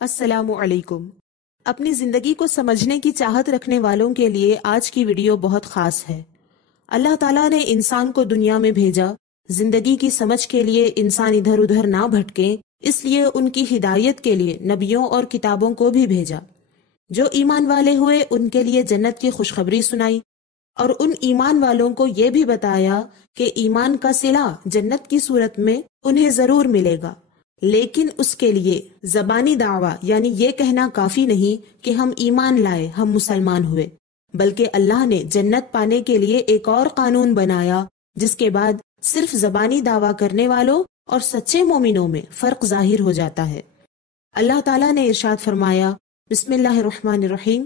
السلام علیکم۔ اپنی زندگی کو سمجھنے کی چاہت رکھنے والوں کے لیے آج کی ویڈیو بہت خاص ہے۔ اللہ تعالیٰ نے انسان کو دنیا میں بھیجا زندگی کی سمجھ کے لیے، انسان ادھر ادھر نہ بھٹکیں، اس لیے ان کی ہدایت کے لیے نبیوں اور کتابوں کو بھی بھیجا۔ جو ایمان والے ہوئے ان کے لیے جنت کی خوشخبری سنائی، اور ان ایمان والوں کو یہ بھی بتایا کہ ایمان کا صلہ جنت کی صورت میں انہیں ضرور ملے گا، لیکن اس کے لیے زبانی دعویٰ یعنی یہ کہنا کافی نہیں کہ ہم ایمان لائے، ہم مسلمان ہوئے، بلکہ اللہ نے جنت پانے کے لیے ایک اور قانون بنایا جس کے بعد صرف زبانی دعویٰ کرنے والوں اور سچے مومنوں میں فرق ظاہر ہو جاتا ہے۔ اللہ تعالیٰ نے ارشاد فرمایا، بسم اللہ الرحمن الرحیم،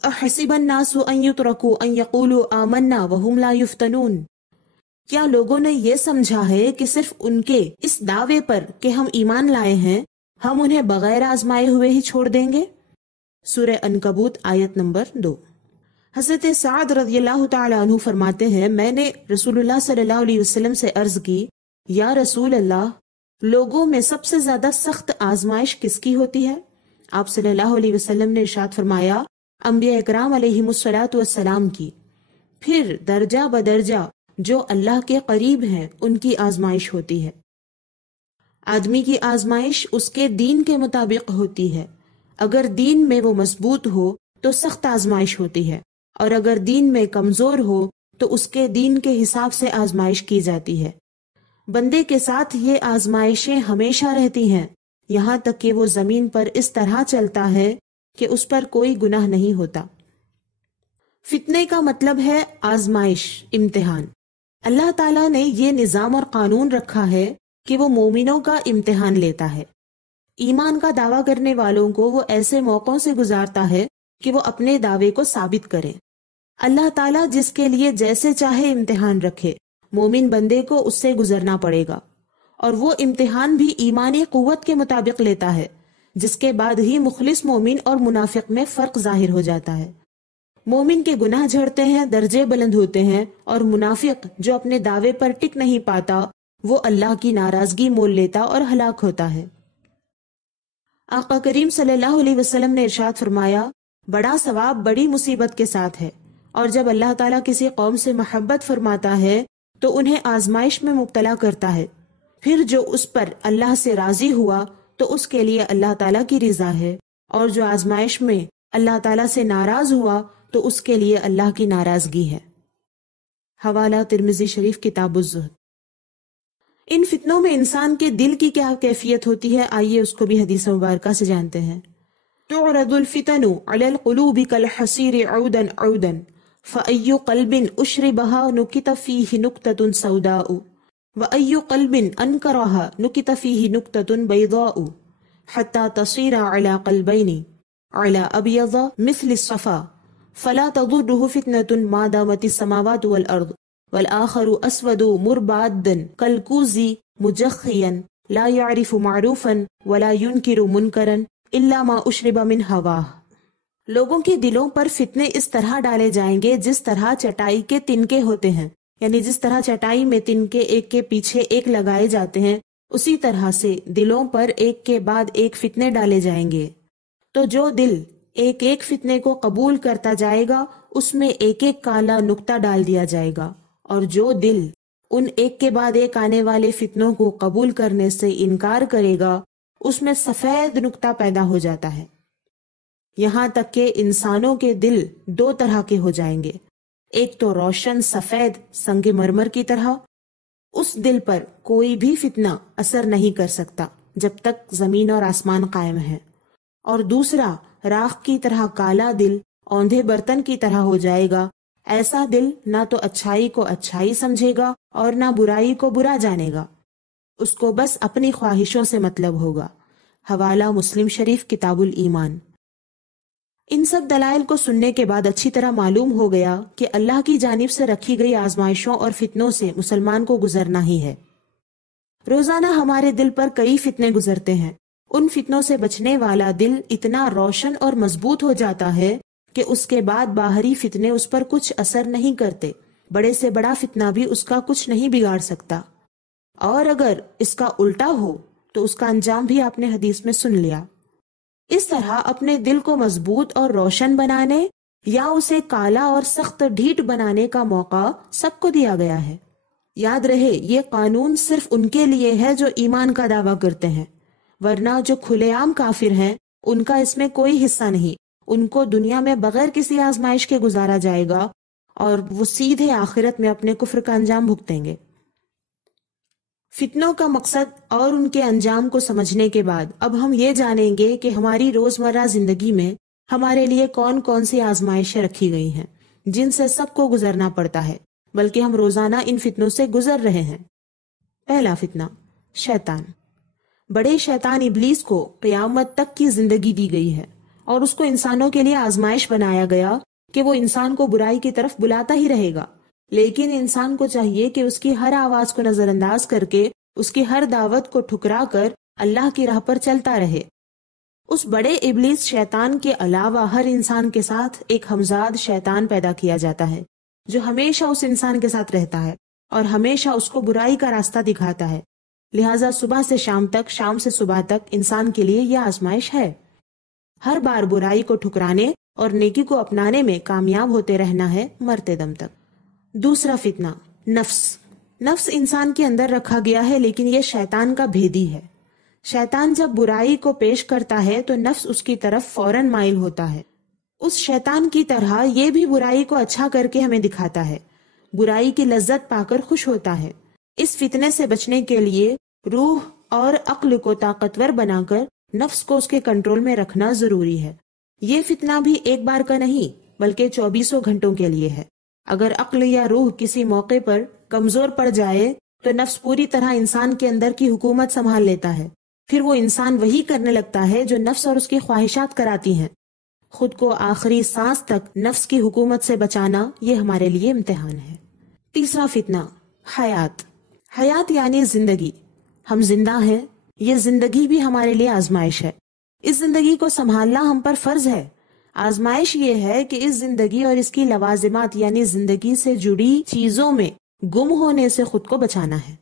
احسب الناس ان یترکوا ان یقولوا آمنا وہم لا یفتنون، کیا لوگوں نے یہ سمجھا ہے کہ صرف ان کے اس دعوے پر کہ ہم ایمان لائے ہیں ہم انہیں بغیر آزمائے ہوئے ہی چھوڑ دیں گے؟ سورہ عنکبوت آیت نمبر 2۔ حضرت سعد رضی اللہ تعالی عنہ فرماتے ہیں، میں نے رسول اللہ صلی اللہ علیہ وسلم سے عرض کی، یا رسول اللہ، لوگوں میں سب سے زیادہ سخت آزمائش کس کی ہوتی ہے؟ آپ صلی اللہ علیہ وسلم نے ارشاد فرمایا، انبیاء اکرام علیہم الصلاۃ والسلام کی، پھر درجہ بدرجہ جو اللہ کے قریب ہیں ان کی آزمائش ہوتی ہے۔ آدمی کی آزمائش اس کے دین کے مطابق ہوتی ہے، اگر دین میں وہ مضبوط ہو تو سخت آزمائش ہوتی ہے، اور اگر دین میں کمزور ہو تو اس کے دین کے حساب سے آزمائش کی جاتی ہے۔ بندے کے ساتھ یہ آزمائشیں ہمیشہ رہتی ہیں، یہاں تک کہ وہ زمین پر اس طرح چلتا ہے کہ اس پر کوئی گناہ نہیں ہوتا۔ فتنے کا مطلب ہے آزمائش، امتحان۔ اللہ تعالیٰ نے یہ نظام اور قانون رکھا ہے کہ وہ مومنوں کا امتحان لیتا ہے۔ ایمان کا دعویٰ کرنے والوں کو وہ ایسے موقعوں سے گزارتا ہے کہ وہ اپنے دعوے کو ثابت کریں۔ اللہ تعالیٰ جس کے لیے جیسے چاہے امتحان رکھے، مومن بندے کو اس سے گزرنا پڑے گا، اور وہ امتحان بھی ایمانی قوت کے مطابق لیتا ہے، جس کے بعد ہی مخلص مومن اور منافق میں فرق ظاہر ہو جاتا ہے۔ مومن کے گناہ جھڑتے ہیں، درجے بلند ہوتے ہیں، اور منافق جو اپنے دعوے پر ٹک نہیں پاتا وہ اللہ کی ناراضگی مول لیتا اور ہلاک ہوتا ہے۔ آقا کریم صلی اللہ علیہ وسلم نے ارشاد فرمایا، بڑا ثواب بڑی مصیبت کے ساتھ ہے، اور جب اللہ تعالیٰ کسی قوم سے محبت فرماتا ہے تو انہیں آزمائش میں مبتلا کرتا ہے، پھر جو اس پر اللہ سے راضی ہوا تو اس کے لیے اللہ تعالیٰ کی رضا ہے، اور جو آزمائش میں اللہ تعالیٰ سے ناراض ہوا تو اس کے لیے اللہ کی ناراضگی ہے۔ حوالہ ترمذی شریف کتاب الزہد۔ ان فتنوں میں انسان کے دل کی کیا کیفیت ہوتی ہے، آئیے اس کو بھی حدیث مبارکہ سے جانتے ہیں۔ تعرض الفتن علی القلوب کالحصیر عودا عودا فأی قلب اشربها نکت فیہ نکتۃ سوداء وأی قلب انکرها نکت فیہ نکتۃ بیضاء حتی تصیر علی قلبین علی ابیض مثل الصفا فلا تضره فتنة ما دامت السماوات والأرض والآخر أسود مربادا كالكوز مجخيا لا يعرف معروفا ولا ينكر منكرا إلا ما أشرب من هواه۔ لوگوں کے دلوں پر فتنے اس طرح ڈالے جائیں گے جس طرح چٹائی کے تنکے ہوتے ہیں، یعنی جس طرح چٹائی میں تنکے ایک کے پیچھے ایک لگائے جاتے ہیں، اسی طرح سے دلوں پر ایک کے بعد ایک فتنے ڈالے جائیں گے۔ تو جو دل ایک ایک فتنے کو قبول کرتا جائے گا اس میں ایک ایک کالا نقطہ ڈال دیا جائے گا، اور جو دل ان ایک کے بعد ایک آنے والے فتنوں کو قبول کرنے سے انکار کرے گا اس میں سفید نقطہ پیدا ہو جاتا ہے۔ یہاں تک کہ انسانوں کے دل دو طرح کے ہو جائیں گے، ایک تو روشن سفید سنگ مرمر کی طرح، اس دل پر کوئی بھی فتنہ اثر نہیں کر سکتا جب تک زمین اور آسمان قائم ہے، اور دوسرا راکھ کی طرح کالا دل اوندھے برتن کی طرح ہو جائے گا۔ ایسا دل نہ تو اچھائی کو اچھائی سمجھے گا اور نہ برائی کو برا جانے گا، اس کو بس اپنی خواہشوں سے مطلب ہوگا۔ حوالہ مسلم شریف کتاب الایمان۔ ان سب دلائل کو سننے کے بعد اچھی طرح معلوم ہو گیا کہ اللہ کی جانب سے رکھی گئی آزمائشوں اور فتنوں سے مسلمان کو گزرنا ہی ہے۔ روزانہ ہمارے دل پر کئی فتنے گزرتے ہیں، ان فتنوں سے بچنے والا دل اتنا روشن اور مضبوط ہو جاتا ہے کہ اس کے بعد باہری فتنے اس پر کچھ اثر نہیں کرتے، بڑے سے بڑا فتنہ بھی اس کا کچھ نہیں بگاڑ سکتا، اور اگر اس کا الٹا ہو تو اس کا انجام بھی آپ نے حدیث میں سن لیا۔ اس طرح اپنے دل کو مضبوط اور روشن بنانے یا اسے کالا اور سخت ڈھیٹ بنانے کا موقع سب کو دیا گیا ہے۔ یاد رہے، یہ قانون صرف ان کے لیے ہے جو ایمان کا دعویٰ کرتے ہیں، ورنہ جو کھلے عام کافر ہیں ان کا اس میں کوئی حصہ نہیں۔ ان کو دنیا میں بغیر کسی آزمائش کے گزارا جائے گا اور وہ سیدھے آخرت میں اپنے کفر کا انجام بھگتیں گے۔ فتنوں کا مقصد اور ان کے انجام کو سمجھنے کے بعد اب ہم یہ جانیں گے کہ ہماری روزمرہ زندگی میں ہمارے لیے کون کون سی آزمائشیں رکھی گئی ہیں جن سے سب کو گزرنا پڑتا ہے، بلکہ ہم روزانہ ان فتنوں سے گزر رہے ہیں۔ پہلا فتنہ، شیطان۔ بڑے شیطان ابلیس کو قیامت تک کی زندگی دی گئی ہے اور اس کو انسانوں کے لیے آزمائش بنایا گیا کہ وہ انسان کو برائی کی طرف بلاتا ہی رہے گا، لیکن انسان کو چاہیے کہ اس کی ہر آواز کو نظر انداز کر کے اس کی ہر دعوت کو ٹھکرا کر اللہ کی راہ پر چلتا رہے۔ اس بڑے ابلیس شیطان کے علاوہ ہر انسان کے ساتھ ایک ہمزاد شیطان پیدا کیا جاتا ہے جو ہمیشہ اس انسان کے ساتھ رہتا ہے اور ہمیشہ اس کو برائی کا راستہ دکھاتا ہے۔ لہٰذا صبح سے شام تک، شام سے صبح تک انسان کے لیے یہ آزمائش ہے۔ ہر بار برائی کو ٹھکرانے اور نیکی کو اپنانے میں کامیاب ہوتے رہنا ہے مرتے دم تک۔ دوسرا فتنہ، نفس۔ نفس انسان کے اندر رکھا گیا ہے لیکن یہ شیطان کا بھیدی ہے۔ شیطان جب برائی کو پیش کرتا ہے تو نفس اس کی طرف فوراً مائل ہوتا ہے۔ اس شیطان کی طرح یہ بھی برائی کو اچھا کر کے ہمیں دکھاتا ہے، برائی کی لذت پا کر خوش ہوتا ہے۔ اس فتنے سے بچنے کے لیے روح اور عقل کو طاقتور بنا کر نفس کو اس کے کنٹرول میں رکھنا ضروری ہے۔ یہ فتنہ بھی ایک بار کا نہیں بلکہ 24 گھنٹوں کے لیے ہے۔ اگر عقل یا روح کسی موقع پر کمزور پڑ جائے تو نفس پوری طرح انسان کے اندر کی حکومت سنبھال لیتا ہے، پھر وہ انسان وہی کرنے لگتا ہے جو نفس اور اس کی خواہشات کراتی ہیں۔ خود کو آخری سانس تک نفس کی حکومت سے بچانا یہ ہمارے لیے امتحان ہے۔ تیسرا فتنہ، حیات۔ حیات یعنی زندگی۔ ہم زندہ ہیں، یہ زندگی بھی ہمارے لیے آزمائش ہے۔ اس زندگی کو سنبھالنا ہم پر فرض ہے۔ آزمائش یہ ہے کہ اس زندگی اور اس کی لوازمات یعنی زندگی سے جڑی چیزوں میں گم ہونے سے خود کو بچانا ہے۔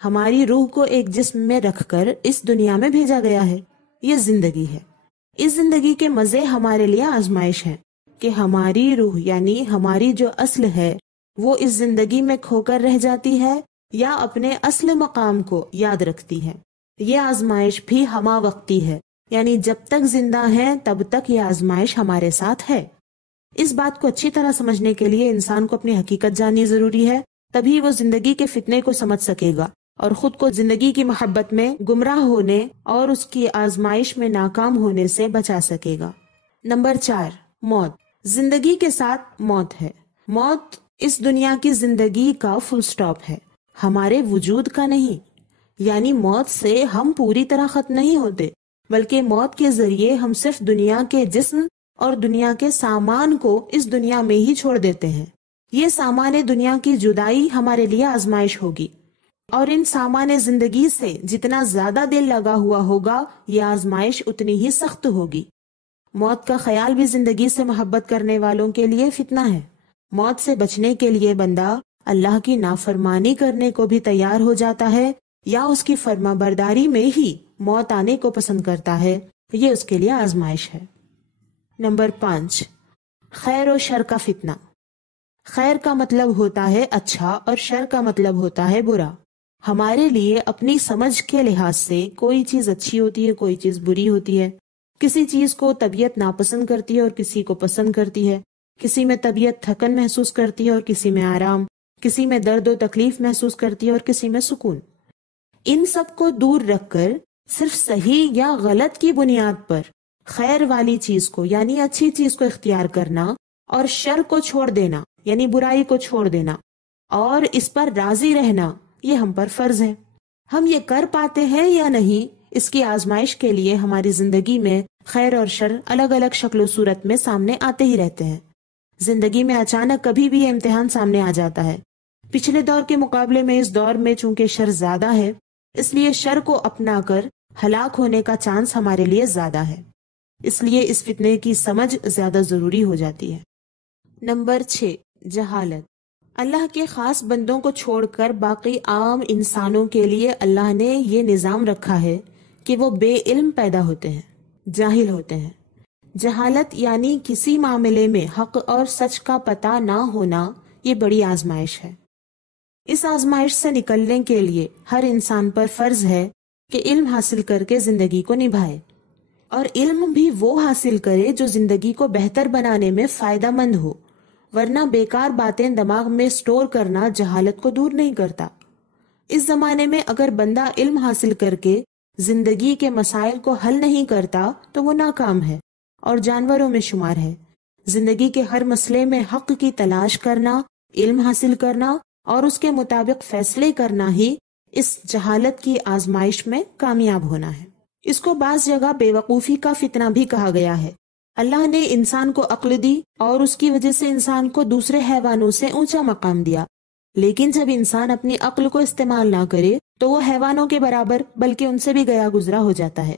ہماری روح کو ایک جسم میں رکھ کر اس دنیا میں بھیجا گیا ہے، یہ زندگی ہے۔ اس زندگی کے مزے ہمارے لیے آزمائش ہے کہ ہماری روح یعنی ہماری جو اصل ہے وہ اس زندگی میں کھو کر رہ جاتی ہے یا اپنے اصل مقام کو یاد رکھتی ہے۔ یہ آزمائش بھی ہمہ وقتی ہے، یعنی جب تک زندہ ہیں تب تک یہ آزمائش ہمارے ساتھ ہے۔ اس بات کو اچھی طرح سمجھنے کے لیے انسان کو اپنی حقیقت جاننی ضروری ہے، تبھی وہ زندگی کے فتنے کو سمجھ سکے گا اور خود کو زندگی کی محبت میں گمراہ ہونے اور اس کی آزمائش میں ناکام ہونے سے بچا سکے گا۔ نمبر 4، موت۔ زندگی کے ساتھ موت ہے۔ موت اس دنیا کی زندگی کا فل سٹاپ ہے، ہمارے وجود کا نہیں۔ یعنی موت سے ہم پوری طرح ختم نہیں ہوتے، بلکہ موت کے ذریعے ہم صرف دنیا کے جسم اور دنیا کے سامان کو اس دنیا میں ہی چھوڑ دیتے ہیں۔ یہ سامان دنیا کی جدائی ہمارے لیے آزمائش ہوگی، اور ان سامان زندگی سے جتنا زیادہ دل لگا ہوا ہوگا یہ آزمائش اتنی ہی سخت ہوگی۔ موت کا خیال بھی زندگی سے محبت کرنے والوں کے لیے فتنہ ہے۔ موت سے بچنے کے لیے بندہ اللہ کی نافرمانی کرنے کو بھی تیار ہو جاتا ہے یا اس کی فرما برداری میں ہی موت آنے کو پسند کرتا ہے، یہ اس کے لیے آزمائش ہے۔ نمبر 5، خیر و شر کا فتنہ۔ خیر کا مطلب ہوتا ہے اچھا اور شر کا مطلب ہوتا ہے برا۔ ہمارے لیے اپنی سمجھ کے لحاظ سے کوئی چیز اچھی ہوتی ہے، کوئی چیز بری ہوتی ہے۔ کسی چیز کو طبیعت ناپسند کرتی ہے اور کسی کو پسند کرتی ہے، کسی میں طبیعت تھکن محسوس کرتی ہے اور کسی میں آرام، کسی میں درد و تکلیف محسوس کرتی ہے اور کسی میں سکون۔ ان سب کو دور رکھ کر صرف صحیح یا غلط کی بنیاد پر خیر والی چیز کو یعنی اچھی چیز کو اختیار کرنا اور شر کو چھوڑ دینا یعنی برائی کو چھوڑ دینا اور اس پر راضی رہنا، یہ ہم پر فرض ہے۔ ہم یہ کر پاتے ہیں یا نہیں، اس کی آزمائش کے لیے ہماری زندگی میں خیر اور شر الگ الگ شکل و صورت میں سامنے آتے ہی رہتے ہیں۔ زندگی میں اچانک کبھی بھی یہ امتحان سامنے آ جاتا ہے۔ پچھلے دور کے مقابلے میں اس دور میں چونکہ شر زیادہ ہے، اس لیے شر کو اپنا کر ہلاک ہونے کا چانس ہمارے لیے زیادہ ہے، اس لیے اس فتنے کی سمجھ زیادہ ضروری ہو جاتی ہے۔ نمبر 6، جہالت۔ اللہ کے خاص بندوں کو چھوڑ کر باقی عام انسانوں کے لیے اللہ نے یہ نظام رکھا ہے کہ وہ بے علم پیدا ہوتے ہیں۔ جاہل ہوتے ہیں۔ جہالت یعنی کسی معاملے میں حق اور سچ کا پتہ نہ ہونا، یہ بڑی آزمائش ہے۔ اس آزمائش سے نکلنے کے لیے ہر انسان پر فرض ہے کہ علم حاصل کر کے زندگی کو نبھائے، اور علم بھی وہ حاصل کرے جو زندگی کو بہتر بنانے میں فائدہ مند ہو، ورنہ بیکار باتیں دماغ میں سٹور کرنا جہالت کو دور نہیں کرتا۔ اس زمانے میں اگر بندہ علم حاصل کر کے زندگی کے مسائل کو حل نہیں کرتا تو وہ ناکام ہے اور جانوروں میں شمار ہے۔ زندگی کے ہر مسئلے میں حق کی تلاش کرنا، علم حاصل کرنا اور اس کے مطابق فیصلے کرنا ہی اس جہالت کی آزمائش میں کامیاب ہونا ہے۔ اس کو بعض جگہ بے وقوفی کا فتنہ بھی کہا گیا ہے۔ اللہ نے انسان کو عقل دی اور اس کی وجہ سے انسان کو دوسرے حیوانوں سے اونچا مقام دیا، لیکن جب انسان اپنی عقل کو استعمال نہ کرے تو وہ حیوانوں کے برابر بلکہ ان سے بھی گیا گزرا ہو جاتا ہے۔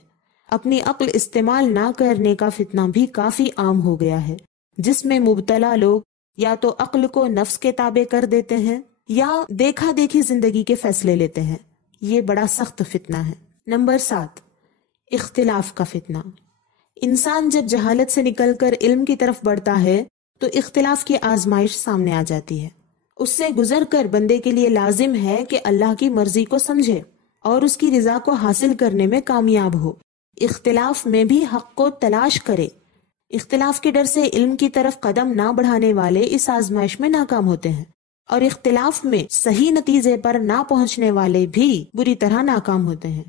اپنی عقل استعمال نہ کرنے کا فتنہ بھی کافی عام ہو گیا ہے، جس میں مبتلا لوگ یا تو عقل کو نفس کے تابع کر دیتے ہیں یا دیکھا دیکھی زندگی کے فیصلے لیتے ہیں۔ یہ بڑا سخت فتنہ ہے۔ نمبر 7، اختلاف کا فتنہ۔ انسان جب جہالت سے نکل کر علم کی طرف بڑھتا ہے تو اختلاف کی آزمائش سامنے آ جاتی ہے۔ اس سے گزر کر بندے کے لیے لازم ہے کہ اللہ کی مرضی کو سمجھے اور اس کی رضا کو حاصل کرنے میں کامیاب ہو۔ اختلاف میں بھی حق کو تلاش کرے۔ اختلاف کے ڈر سے علم کی طرف قدم نہ بڑھانے والے اس آزمائش میں ناکام ہوتے ہیں، اور اختلاف میں صحیح نتیجے پر نہ پہنچنے والے بھی بری طرح ناکام ہوتے ہیں۔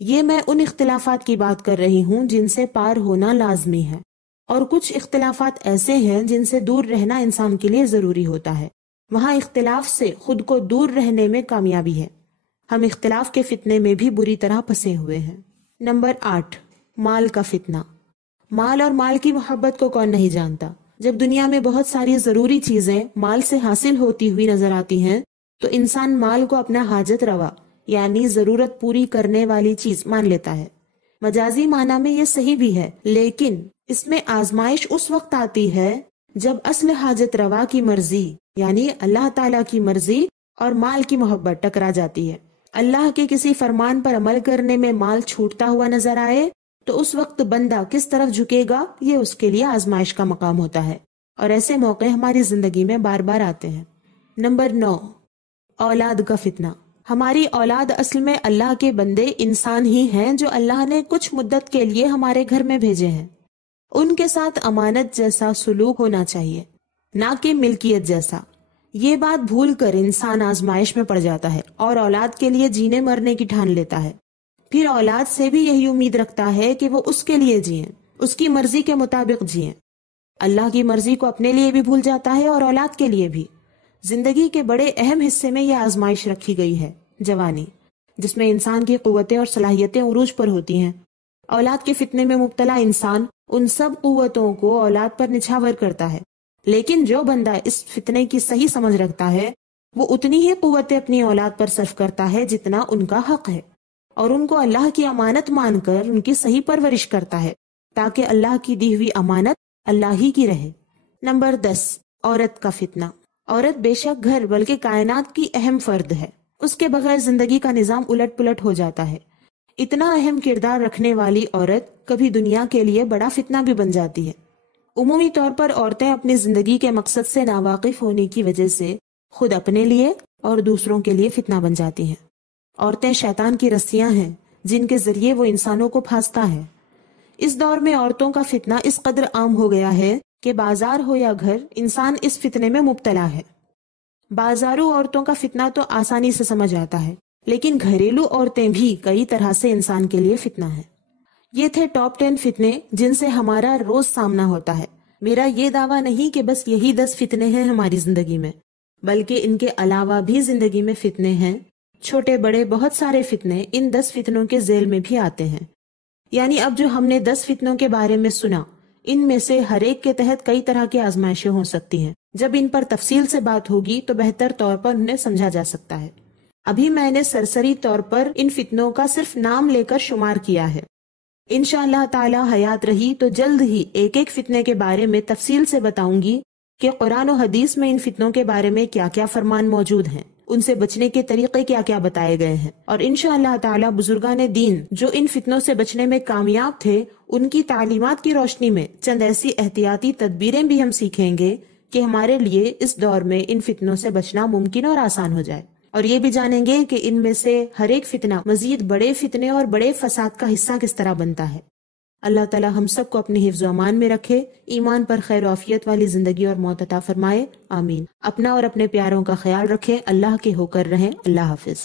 یہ میں ان اختلافات کی بات کر رہی ہوں جن سے پار ہونا لازمی ہے، اور کچھ اختلافات ایسے ہیں جن سے دور رہنا انسان کے لیے ضروری ہوتا ہے۔ وہاں اختلاف سے خود کو دور رہنے میں کامیابی ہے۔ ہم اختلاف کے فتنے میں بھی بری طرح پھنسے ہوئے ہیں۔ نمبر 8، مال کا فتنہ۔ مال اور مال کی محبت کو کون نہیں جانتا؟ جب دنیا میں بہت ساری ضروری چیزیں مال سے حاصل ہوتی ہوئی نظر آتی ہیں تو انسان مال کو اپنا حاجت روا یعنی ضرورت پوری کرنے والی چیز مان لیتا ہے۔ مجازی معنی میں یہ صحیح بھی ہے، لیکن اس میں آزمائش اس وقت آتی ہے جب اصل حاجت روا کی مرضی یعنی اللہ تعالیٰ کی مرضی اور مال کی محبت ٹکرا جاتی ہے۔ اللہ کے کسی فرمان پر عمل کرنے میں مال چھوٹتا ہوا نظر آئے تو اس وقت بندہ کس طرف جھکے گا، یہ اس کے لیے آزمائش کا مقام ہوتا ہے، اور ایسے موقع ہماری زندگی میں بار بار آتے ہیں۔ نمبر 9، اولاد کا فتنہ۔ ہماری اولاد اصل میں اللہ کے بندے انسان ہی ہیں جو اللہ نے کچھ مدت کے لیے ہمارے گھر میں بھیجے ہیں۔ ان کے ساتھ امانت جیسا سلوک ہونا چاہیے، نہ کہ ملکیت جیسا۔ یہ بات بھول کر انسان آزمائش میں پڑ جاتا ہے اور اولاد کے لیے جینے مرنے کی ٹھان لیتا ہے۔ پھر اولاد سے بھی یہی امید رکھتا ہے کہ وہ اس کے لیے جئیں، اس کی مرضی کے مطابق جئیں۔ اللہ کی مرضی کو اپنے لیے بھی بھول جاتا ہے اور اولاد کے لیے بھی۔ زندگی کے بڑے اہم حصے میں یہ آزمائش رکھی گئی ہے، جوانی، جس میں انسان کی قوتیں اور صلاحیتیں عروج پر ہوتی ہیں۔ اولاد کے فتنے میں مبتلا انسان ان سب قوتوں کو اولاد پر نچھاور کرتا ہے، لیکن جو بندہ اس فتنے کی صحیح سمجھ رکھتا ہے وہ اتنی ہی قوتیں اپنی اولاد پر صرف کرتا ہے جتنا ان کا حق ہے، اور ان کو اللہ کی امانت مان کر ان کی صحیح پرورش کرتا ہے تاکہ اللہ کی دی ہوئی امانت اللہ ہی کی رہے۔ نمبر 10، عورت کا فتنہ۔ عورت بے شک گھر بلکہ کائنات کی اہم فرد ہے، اس کے بغیر زندگی کا نظام الٹ پلٹ ہو جاتا ہے۔ اتنا اہم کردار رکھنے والی عورت کبھی دنیا کے لیے بڑا فتنہ بھی بن جاتی ہے۔ عمومی طور پر عورتیں اپنی زندگی کے مقصد سے ناواقف ہونے کی وجہ سے خود اپنے لیے اور دوسروں کے لیے فتنہ بن جاتی ہیں۔ عورتیں شیطان کی رسیاں ہیں جن کے ذریعے وہ انسانوں کو پھانستا ہے۔ اس دور میں عورتوں کا فتنہ اس قدر عام ہو گیا ہے کہ بازار ہو یا گھر، انسان اس فتنے میں مبتلا ہے۔ بازارو عورتوں کا فتنہ تو آسانی سے سمجھ آتا ہے، لیکن گھریلو عورتیں بھی کئی طرح سے انسان کے لیے فتنہ ہیں۔ یہ تھے ٹاپ 10 فتنے جن سے ہمارا روز سامنا ہوتا ہے۔ میرا یہ دعویٰ نہیں کہ بس یہی 10 فتنے ہیں ہماری زندگی میں، بلکہ ان کے علاوہ بھی زندگی میں فتنے ہیں، چھوٹے بڑے بہت سارے فتنے ان 10 فتنوں کے ذیل میں بھی آتے ہیں۔ یعنی اب جو ہم نے 10 فتنوں کے بارے میں سنا، ان میں سے ہر ایک کے تحت کئی طرح کی آزمائشیں ہو سکتی ہیں۔ جب ان پر تفصیل سے بات ہوگی تو بہتر طور پر انہیں سمجھا جا سکتا ہے۔ ابھی میں نے سرسری طور پر ان فتنوں کا صرف نام لے کر شمار کیا ہے۔ انشاءاللہ تعالی حیات رہی تو جلد ہی ایک ایک فتنے کے بارے میں تفصیل سے بتاؤں گی کہ قرآن و حدیث میں ان فتنوں کے بارے میں کیا کیا فرمان موجود ہیں، ان سے بچنے کے طریقے کیا کیا بتائے گئے ہیں، اور انشاءاللہ تعالی بزرگان دین جو ان فتنوں سے بچنے میں کامیاب تھے ان کی تعلیمات کی روشنی میں چند ایسی احتیاطی تدبیریں بھی ہم سیکھیں گے کہ ہمارے لیے اس دور میں ان فتنوں سے بچنا ممکن اور آسان ہو جائے، اور یہ بھی جانیں گے کہ ان میں سے ہر ایک فتنہ مزید بڑے فتنے اور بڑے فساد کا حصہ کس طرح بنتا ہے۔ اللہ تعالی ہم سب کو اپنے حفظ و امان میں رکھے، ایمان پر خیر و عافیت والی زندگی اور موت عطا فرمائے، آمین۔ اپنا اور اپنے پیاروں کا خیال رکھیں، اللہ کے ہو کر رہیں۔ اللہ حافظ۔